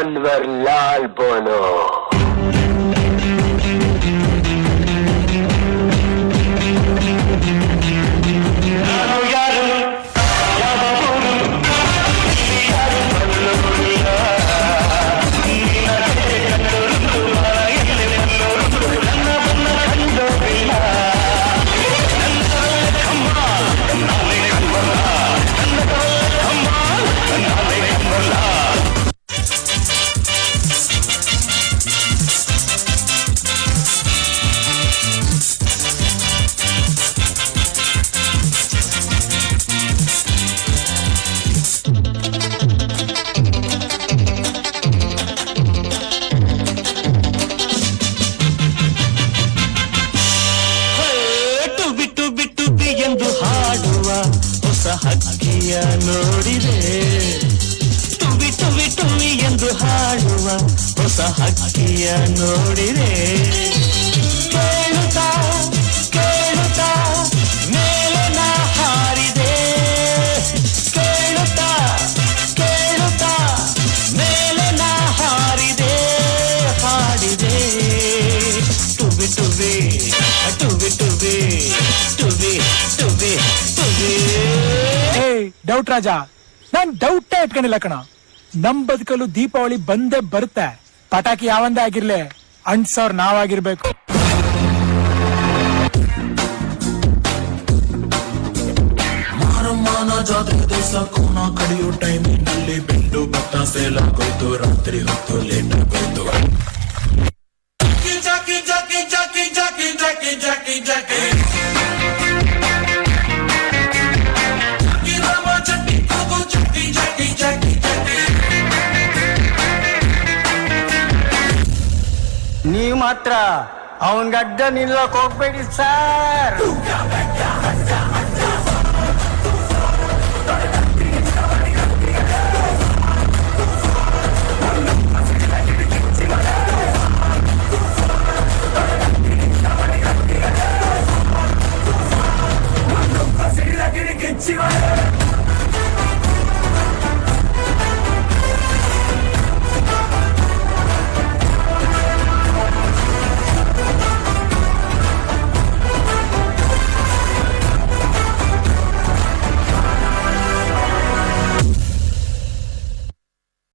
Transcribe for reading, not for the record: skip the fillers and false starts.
मनवरलाल बोलो। ಹಕ್ಕಿಯ ನೋಡಿದೆ ಟುವಿ ಟುವಿ ಟುವಿ ಎಂದು ಹಾಡುವ ಹೊಸ ಹಕ್ಕಿಯ ನೋಡಿದೆ ಕೇಳುತ್ತಾ ಕೇಳುತ್ತಾ ಮೇಲೆ ನಾ ಹಾರಿದೆ ಕೇಳುತ್ತಾ ಕೇಳುತ್ತಾ ಮೇಲೆ ನಾ ಹಾರಿದೆ ಹಾಡಿದೆ ಟುವಿ ಟುವಿ ಟುವಿ ಟುವಿ ಟುವಿ ಟುವಿ ಟುವಿ. ಡೌಟ್ ರಾಜ, ನಾನ್ ಡೌಟೇ ಇಟ್ಕೊಂಡಿಲ್ಲ ಕಣ. ನಮ್ ಬದುಕಲು ದೀಪಾವಳಿ ಬಂದೇ ಬರುತ್ತೆ. ಪಟಾಕಿ ಯಾವಂದೇ ಆಗಿರ್ಲಿ, ಅಂಟ್ಸವ್ರ ನಾವಾಗಿರ್ಬೇಕು. ಮಾರಮ್ಮನ ಜಾತ್ರೆ ದಿವಸ ಕೋಣ ಕಡಿಯೋ ಟೈಮಿನಲ್ಲಿ ಬೆಂಡು ಭತ್ತ ಸೇಲ್ ಆಗೋಯ್ತು. ರಾತ್ರಿ ಹೊತ್ತು ಲೇಟ್ ಆಗೋಯ್ತು. ಜಾಕಿ ಜಾಕಿ ಜಾಕಿ ಜಾಕಿ ಜಾಕಿ ಜಾಕಿ ಜಾಕಿ ನೀವು ಮಾತ್ರ ಅವನ್ ಗಡ್ಡ ನಿಲ್ಲಕ್ ಹೋಗ್ಬೇಡಿ ಸರ್.